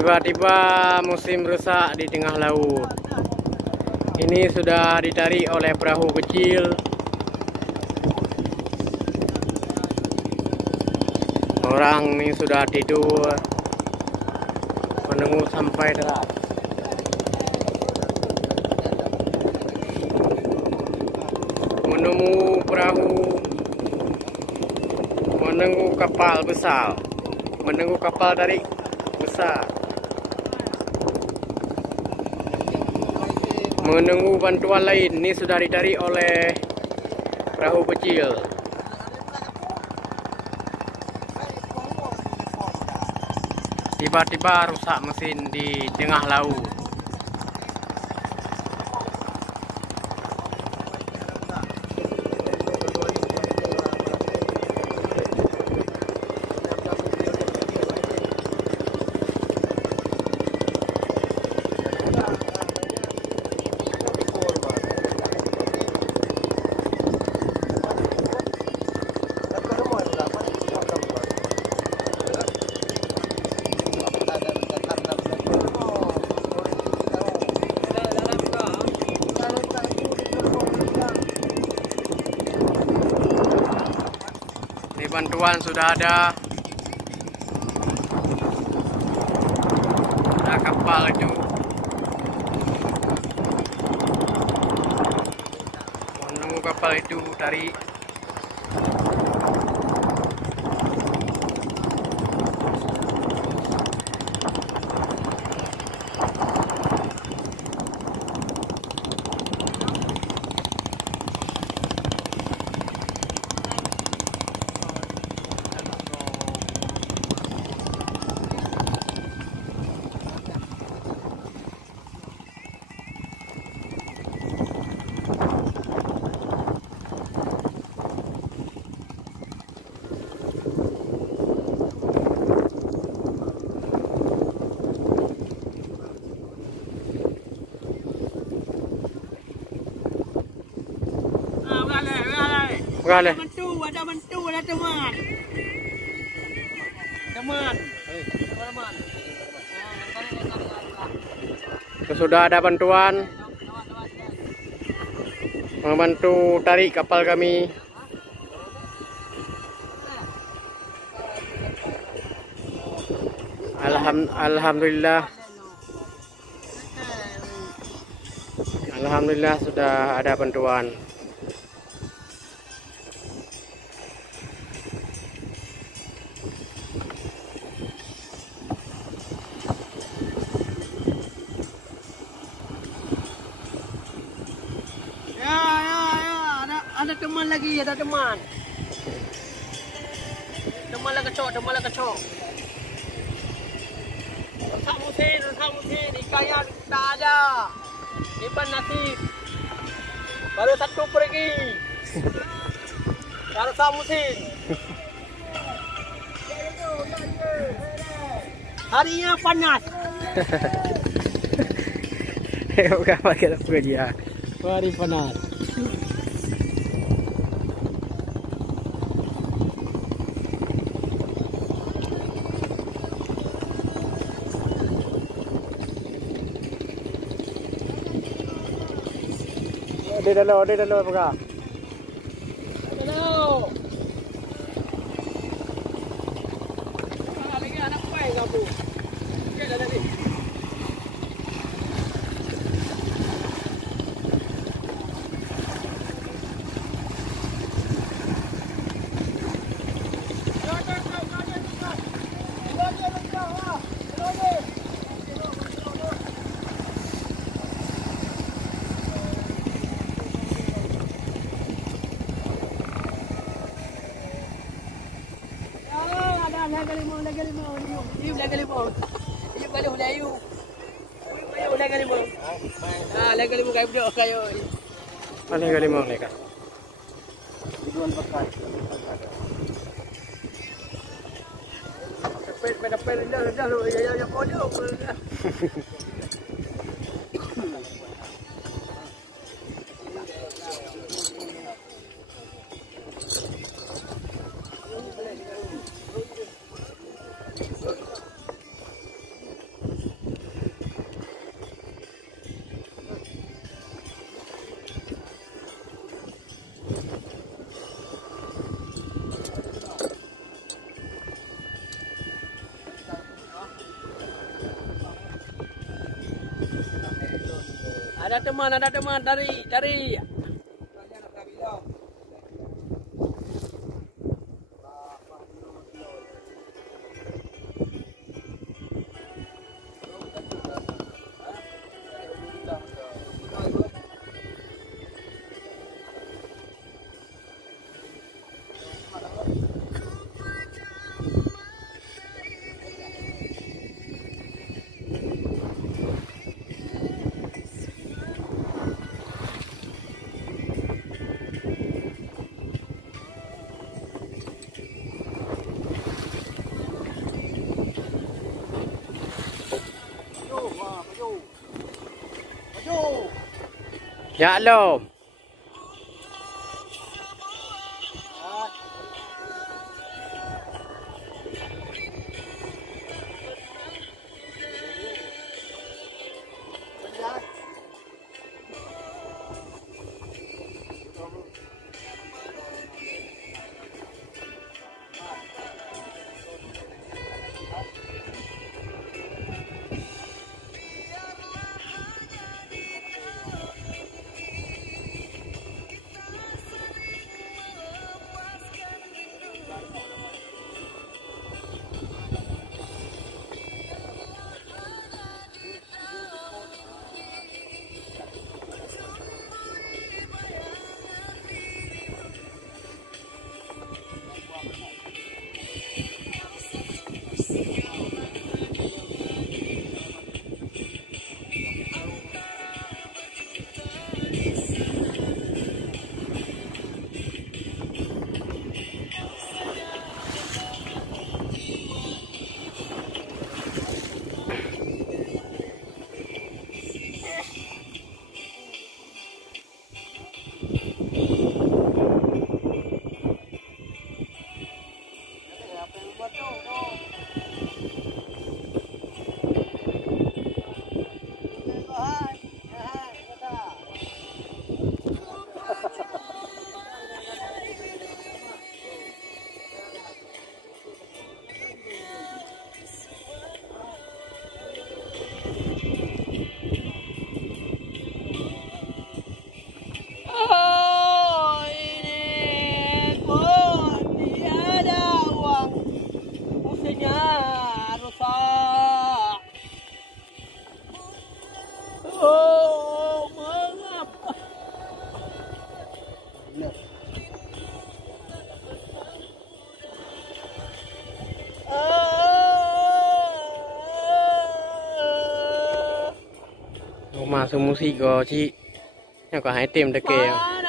Tiba-tiba musim rusak di tengah laut. Ini sudah ditarik oleh perahu kecil. Orang ini sudah tidur menunggu sampai deras. Menunggu perahu, menunggu kapal besar, menunggu kapal tarik besar, menunggu bantuan lain. Ini sudah ditarik oleh perahu kecil. Tiba-tiba rusak mesin di tengah laut. Bantuan sudah ada. Ada kapal itu. Menunggu kapal itu dari ada mantu, ada teman. sudah ada bantuan membantu tarik kapal kami. Alhamdulillah sudah ada bantuan. Ada teman lagi, ada teman. Teman lah kecok. Rusak musim. Ikannya tak ada. Iban nasib. Baru satu pergi. Dah rusak musim. Harinya panas. Bukan pakai apa dia. Hari panas. Ada dalam apa? Lagi anak pai kamu. Okey dah tadi. Lega-lega kayu dok kayu. Mana lega-lega mereka? Dijual pakai. Pet dah lu ya kodio. Ada teman, cari. Ya lo. Mà sung music go chi, nhưng có hai tiệm được kìa.